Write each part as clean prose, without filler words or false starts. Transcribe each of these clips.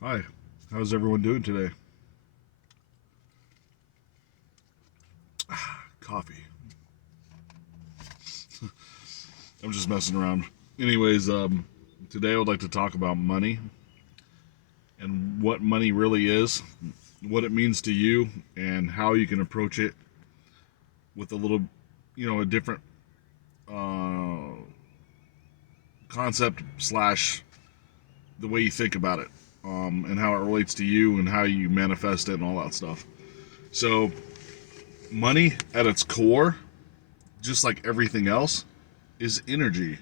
Hi, how's everyone doing today? Coffee. I'm just messing around. Anyways, today I would like to talk about money and what money really is, what it means to you, and how you can approach it with a little, a different uh, concept slash the way you think about it, and how it relates to you and how you manifest it and all that stuff. So, money at its core, just like everything else, is energy.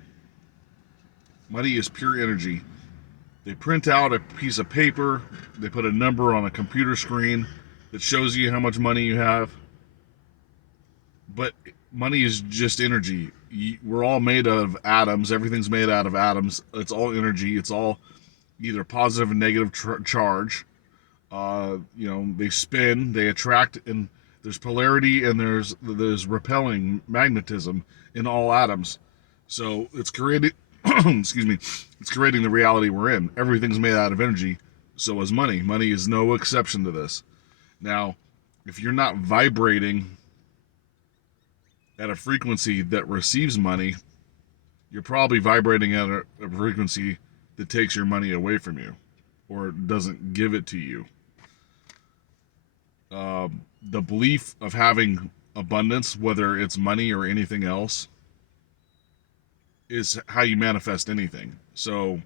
Money is pure energy. They print out a piece of paper, they put a number on a computer screen that shows you how much money you have. But money is just energy. We're all made of atoms, everything's made out of atoms. It's all energy, it's all either positive and negative charge. They spin, they attract, and there's polarity and there's repelling magnetism in all atoms. So it's created excuse me, it's creating the reality we're in. Everything's made out of energy. So is money. Money is no exception to this. Now, if you're not vibrating at a frequency that receives money, you're probably vibrating at a frequency that takes your money away from you or doesn't give it to you. The belief of having abundance, whether it's money or anything else, is how you manifest anything. So,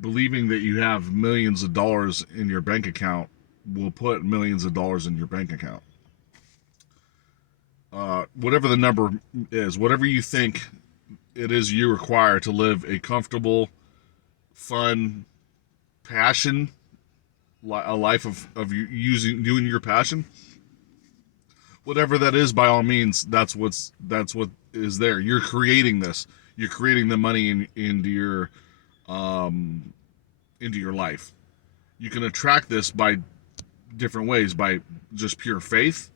believing that you have millions of dollars in your bank account will put millions of dollars in your bank account. Whatever the number is, whatever you think it is you require to live a comfortable, fun, passion, a life of doing your passion, whatever that is, by all means, that's what is there. You're creating this. You're creating the money um, into your life. You can attract this by different ways, by just pure faith,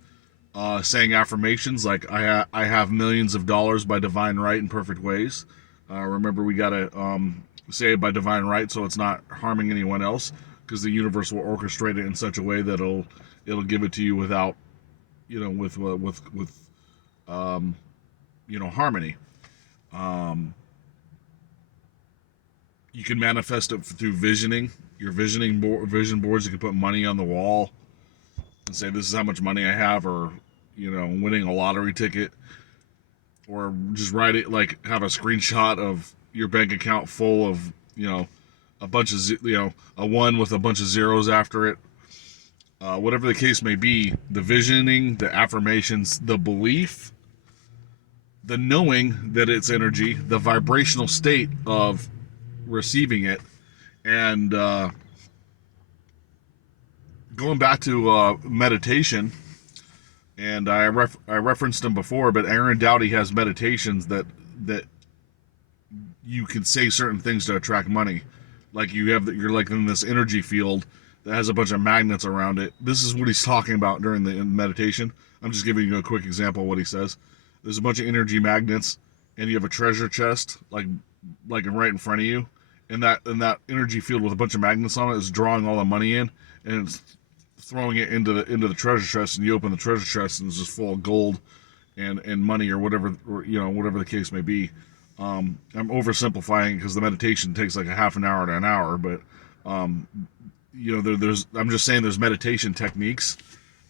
saying affirmations like I have millions of dollars by divine right in perfect ways. Remember, we gotta say it by divine right, so it's not harming anyone else, because the universe will orchestrate it in such a way that it'll give it to you without, with harmony. Um, you can manifest it through visioning. Your vision boards. You can put money on the wall and say, "This is how much money I have," or winning a lottery ticket, or just write it, like have a screenshot of your bank account full of a bunch of a one with a bunch of zeros after it. Whatever the case may be, the visioning, the affirmations, the belief, the knowing that it's energy, the vibrational state of receiving it, and going back to meditation. And I referenced him before, but Aaron Doughty has meditations that you can say certain things to attract money. Like you're like in this energy field that has a bunch of magnets around it. This is what he's talking about during the meditation. I'm just giving you a quick example of what he says. There's a bunch of energy magnets, and you have a treasure chest like right in front of you, and that energy field with a bunch of magnets on it is drawing all the money in, and it's throwing it into the treasure chest, and you open the treasure chest and it's just full of gold and money, or whatever, whatever the case may be. I'm oversimplifying because the meditation takes like a half an hour to an hour, but um, there's I'm just saying there's meditation techniques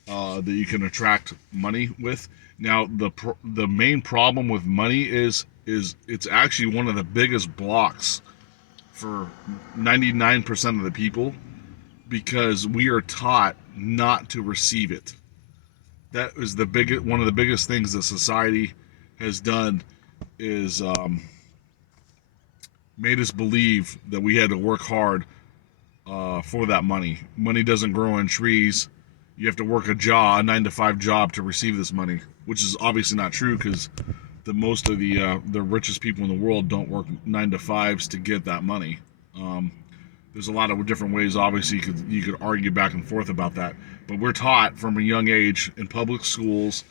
that you can attract money with. Now the main problem with money is it's actually one of the biggest blocks for 99% of the people, because we are taught not to receive it. That is one of the biggest things that society has done, is made us believe that we had to work hard for that money. Money doesn't grow on trees. You have to work a 9-to-5 job to receive this money, which is obviously not true, because most of the richest people in the world don't work 9-to-5s to get that money. Um, there's a lot of different ways. Obviously, you could argue back and forth about that, but we're taught from a young age in public schools,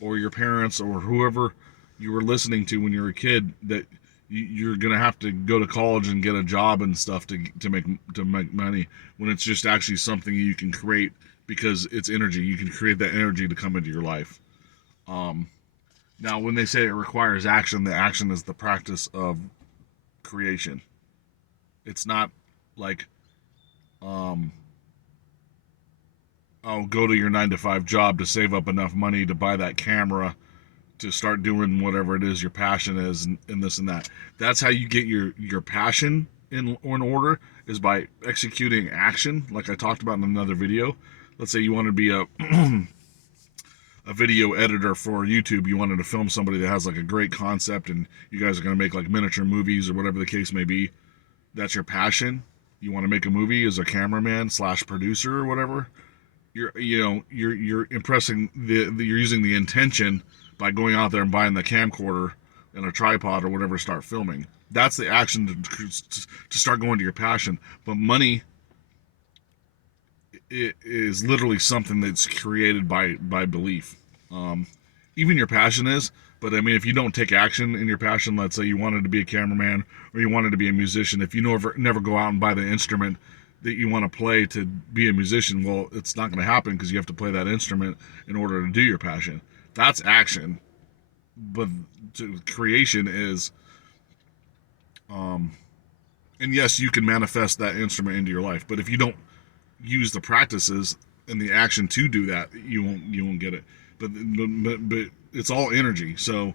or your parents, or whoever you were listening to when you were a kid, that You're gonna have to go to college and get a job and stuff to make money, when it's just actually something you can create because it's energy. You can create that energy to come into your life. Um, Now, when they say it requires action, the action is the practice of creation. It's not like, um, oh, go to your 9 to 5 job to save up enough money to buy that camera to start doing whatever it is your passion is, and this and that. That's how you get your passion in order, is by executing action, like I talked about in another video. Let's say you want to be a video editor for YouTube. You wanted to film somebody that has like a great concept, and you guys are going to make like miniature movies or whatever the case may be. That's your passion. You want to make a movie as a cameraman slash producer or whatever. You're impressing you're using the intention by going out there and buying the camcorder and a tripod or whatever to start filming. That's the action to start going to your passion. But money, it is literally something that's created by belief. Even your passion is, but I mean, if you don't take action in your passion, let's say you wanted to be a cameraman or you wanted to be a musician, if you never go out and buy the instrument that you want to play to be a musician, well, it's not going to happen, because you have to play that instrument in order to do your passion. That's action. But creation is, and yes, you can manifest that instrument into your life, but if you don't use the practices and the action to do that, you won't get it. But it's all energy. So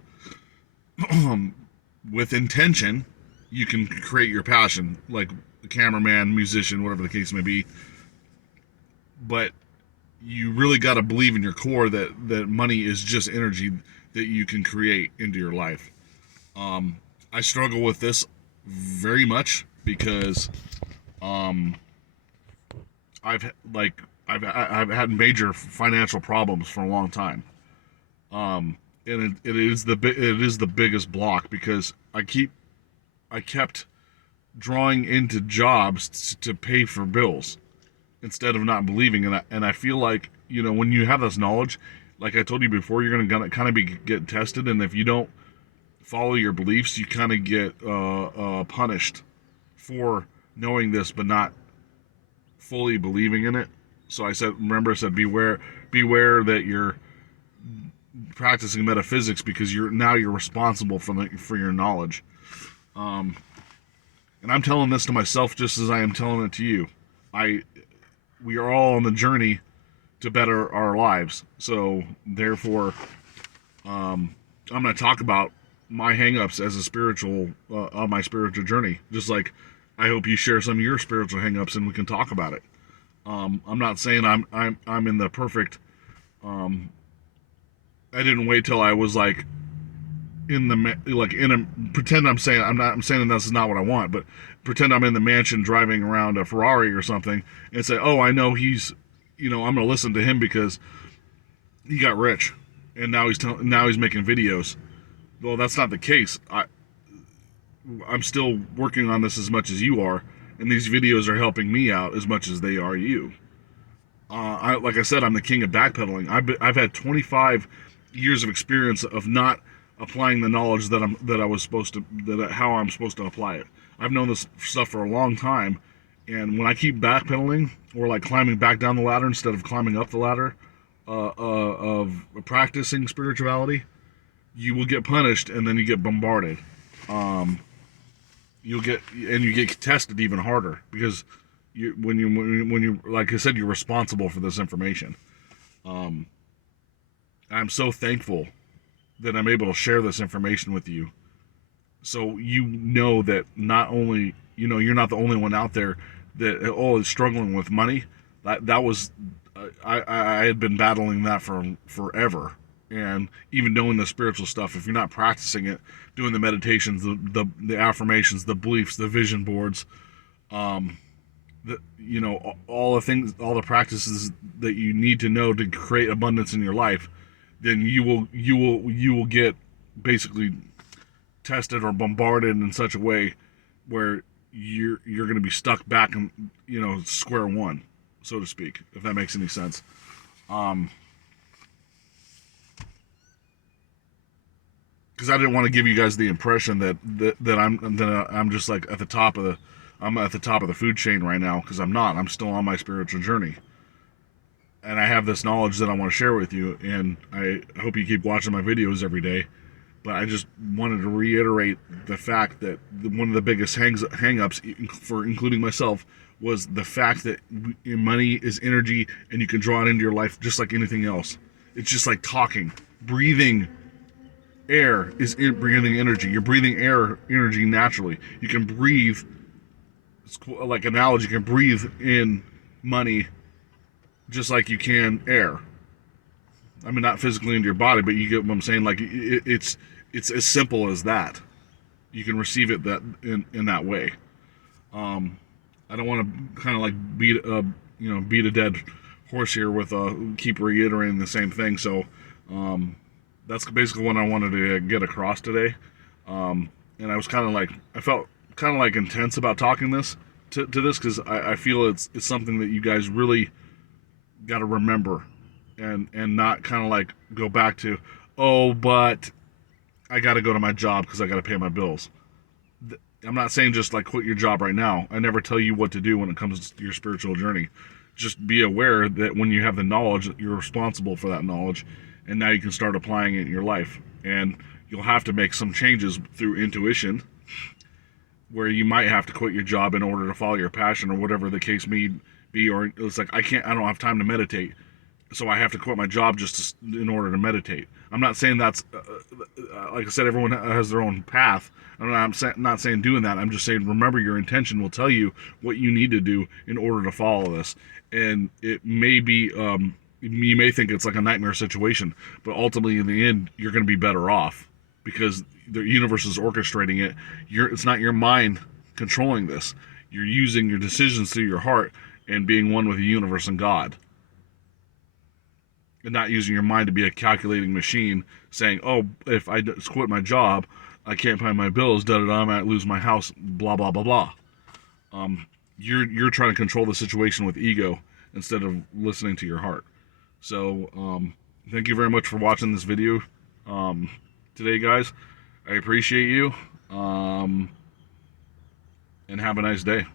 with intention, you can create your passion, like a cameraman, musician, whatever the case may be. But you really got to believe in your core that money is just energy that you can create into your life. I struggle with this very much because I've had major financial problems for a long time. And it is the biggest block, because I kept drawing into jobs to pay for bills instead of not believing. And I feel like, when you have this knowledge, like I told you before, you're gonna kind of get tested, and if you don't follow your beliefs, you kind of get punished for knowing this but not fully believing in it. So I said beware that you're practicing metaphysics, because you're responsible for your knowledge. And I'm telling this to myself just as I am telling it to you. We are all on the journey to better our lives. So therefore, I'm going to talk about my hangups as a spiritual on my spiritual journey. Just like I hope you share some of your spiritual hangups and we can talk about it. I'm not saying I'm in the perfect. I didn't wait till I was like pretend I'm saying this is not what I want, but pretend I'm in the mansion driving around a Ferrari or something, and say, oh, I know he's, I'm going to listen to him because he got rich, and now he's making videos. Well, that's not the case. I'm still working on this as much as you are, and these videos are helping me out as much as they are you. Like I said, I'm the king of backpedaling. I've had 25 years of experience of not applying the knowledge how I'm supposed to apply it. I've known this stuff for a long time, and when I keep backpedaling or like climbing back down the ladder instead of climbing up the ladder of practicing spirituality, you will get punished, and then you get bombarded. You get tested even harder, because when you like I said, you're responsible for this information. I'm so thankful that I'm able to share this information with you, so that not only you're not the only one out there that is struggling with money. That was I had been battling that for forever, and even knowing the spiritual stuff, if you're not practicing it, doing the meditations, the affirmations, the beliefs, the vision boards, all the things, all the practices that you need to know to create abundance in your life, then you will get basically tested or bombarded in such a way where you're going to be stuck back in square one, so to speak, if that makes any sense. because I didn't want to give you guys the impression that I'm just like at the top of the food chain right now, because I'm not. I'm still on my spiritual journey, and I have this knowledge that I want to share with you, and I hope you keep watching my videos every day. But I just wanted to reiterate the fact that one of the biggest hang-ups for including myself was the fact that money is energy, and you can draw it into your life just like anything else. It's just like talking. Breathing air is breathing energy. You're breathing air energy naturally. You can breathe, it's like an analogy, you can breathe in money just like you can air. I mean, not physically into your body, but you get what I'm saying. Like it's as simple as that. You can receive it that in that way. I don't want to kind of like beat a dead horse here with keep reiterating the same thing. So that's basically what I wanted to get across today. And I was kind of like, I felt kind of like intense about talking to this, because I feel it's something that you guys really got to remember, and not kind of like go back to, oh, but I got to go to my job because I got to pay my bills. I'm not saying just like quit your job right now. I never tell you what to do when it comes to your spiritual journey. Just be aware that when you have the knowledge, you're responsible for that knowledge, and now you can start applying it in your life. And you'll have to make some changes through intuition, where you might have to quit your job in order to follow your passion, or whatever the case may be. Or it's like, I don't have time to meditate, so I have to quit my job in order to meditate. I'm not saying that's like I said, everyone has their own path. I'm not saying doing that. I'm just saying, remember, your intention will tell you what you need to do in order to follow this. And it may be, you may think it's like a nightmare situation, but ultimately in the end, you're going to be better off, because the universe is orchestrating it. It's not your mind controlling this. You're using your decisions through your heart and being one with the universe and God, and not using your mind to be a calculating machine saying, oh, if I just quit my job, I can't pay my bills, I might lose my house, blah, blah, blah, blah. You're trying to control the situation with ego instead of listening to your heart. So thank you very much for watching this video today, guys. I appreciate you, and have a nice day.